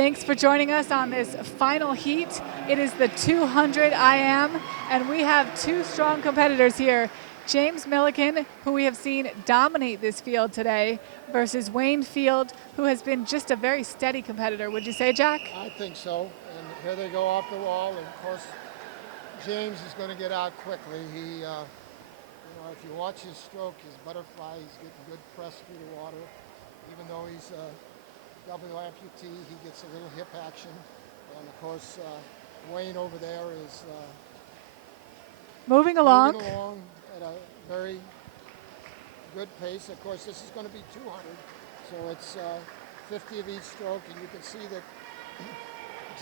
Thanks for joining us on this final heat. It is the 200 IM, and we have two strong competitors here. James Milliken, who we have seen dominate this field today, versus Wayne Field, who has been just a very steady competitor. Would you say, Jack? I think so. And here they go off the wall, and of course, James is going to get out quickly. He, if you watch his stroke, his butterfly, he's getting good press through the water. Even though he's a double amputee, he gets a little hip action. And of course, Wayne over there is moving along at a very good pace. Of course, this is going to be 200, so it's 50 of each stroke, and you can see that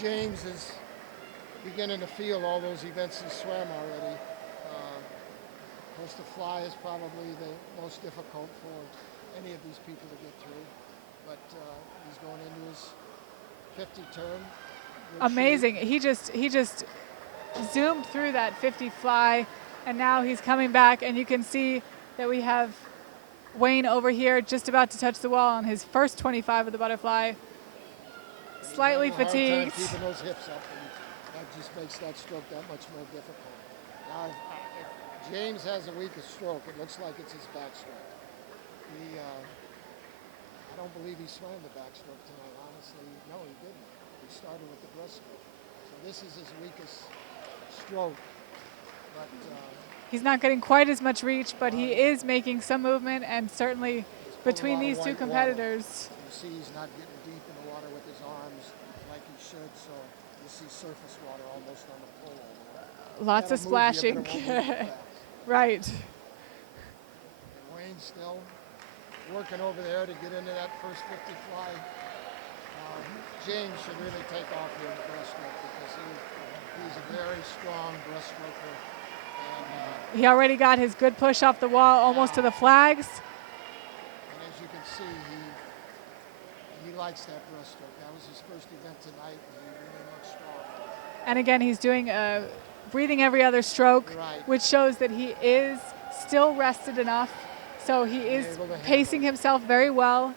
James is beginning to feel all those events he swam already. Of course, the fly is probably the most difficult for any of these people to get through, but he's going into his 50 turn. Amazing. He just zoomed through that 50 fly, and now he's coming back, and you can see that we have Wayne over here just about to touch the wall on his first 25 of the butterfly. Slightly fatigued. Keeping those hips up, and that just makes that stroke that much more difficult. Now, if James has a weaker stroke, it looks like it's his backstroke. I don't believe he swam the backstroke tonight, honestly. No, he didn't. He started with the breaststroke. So this is his weakest stroke. But he's not getting quite as much reach, but he is making some movement, and certainly between these two competitors. You see he's not getting deep in the water with his arms like he should, so you see surface water almost on the pole. Lots of splashing. Right. And Wayne's still working over there to get into that first 50 fly. James should really take off here in the breaststroke because he's a very strong breaststroker. He already got his good push off the wall, almost to the flags. And as you can see, he likes that breaststroke. That was his first event tonight, and he really looks strong. And again, he's doing breathing every other stroke, which shows that he is still rested enough. So he is pacing himself very well.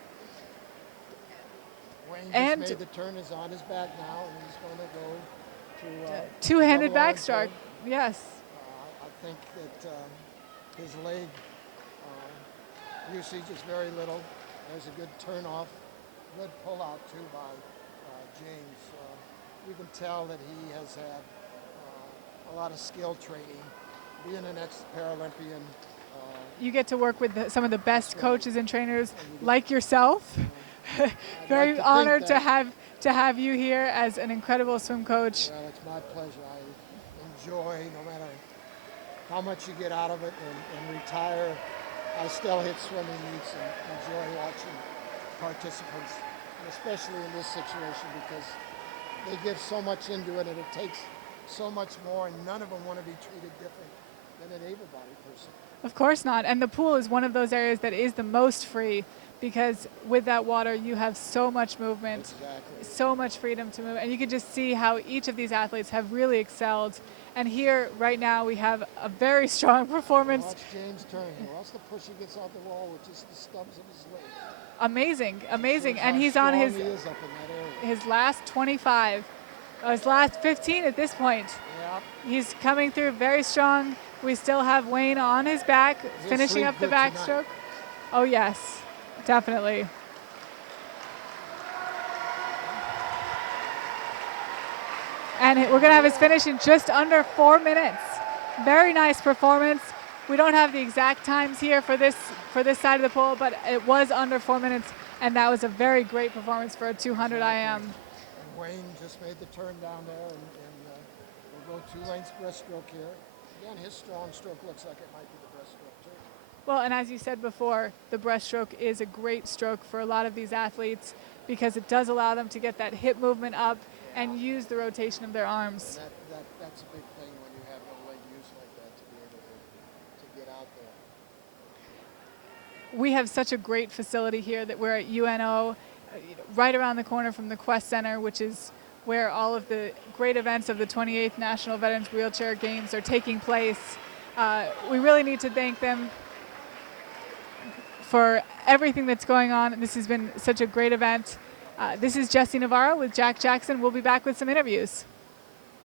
Wayne just made the turn, is on his back now, and he's going to go to two-handed backstroke. Yes. I think that his leg usage is very little. There's a good turn off, good pull out too by James. You can tell that he has had a lot of skill training, being an ex-Paralympian. You get to work with some of the best coaches and trainers like yourself. Very honored to have you here as an incredible swim coach. Well, it's my pleasure. I enjoy, no matter how much you get out of it and retire, I still hit swimming meets and enjoy watching participants, and especially in this situation because they give so much into it and it takes so much more, and none of them want to be treated different than an able-bodied person. Of course not, and the pool is one of those areas that is the most free because with that water you have so much movement, so much freedom to move, and you can just see how each of these athletes have really excelled. And here, right now, we have a very strong performance. Watch James turn here. Watch the push he gets off the wall with just the stubs of his legs. Amazing, amazing. And he's on his last 25, his last 15 at this point. Yep. He's coming through very strong. We still have Wayne on his back, finishing up the backstroke. Oh, yes, definitely. And we're going to have his finish in just under 4 minutes. Very nice performance. We don't have the exact times here for this side of the pool, but it was under 4 minutes, and that was a very great performance for a 200 IM. And Wayne just made the turn down there, and we'll go 2 lengths breaststroke here. Again, his strong stroke looks like it might be the breaststroke too. Well, and as you said before, the breaststroke is a great stroke for a lot of these athletes because it does allow them to get that hip movement up and use the rotation of their arms. And that's a big thing when you have no leg use like that, to be able to get out there. We have such a great facility here that we're at UNO, right around the corner from the Quest Center, which is where all of the great events of the 28th National Veterans Wheelchair Games are taking place. We really need to thank them for everything that's going on. This has been such a great event. This is Jesse Navarro with Jack Jackson. We'll be back with some interviews.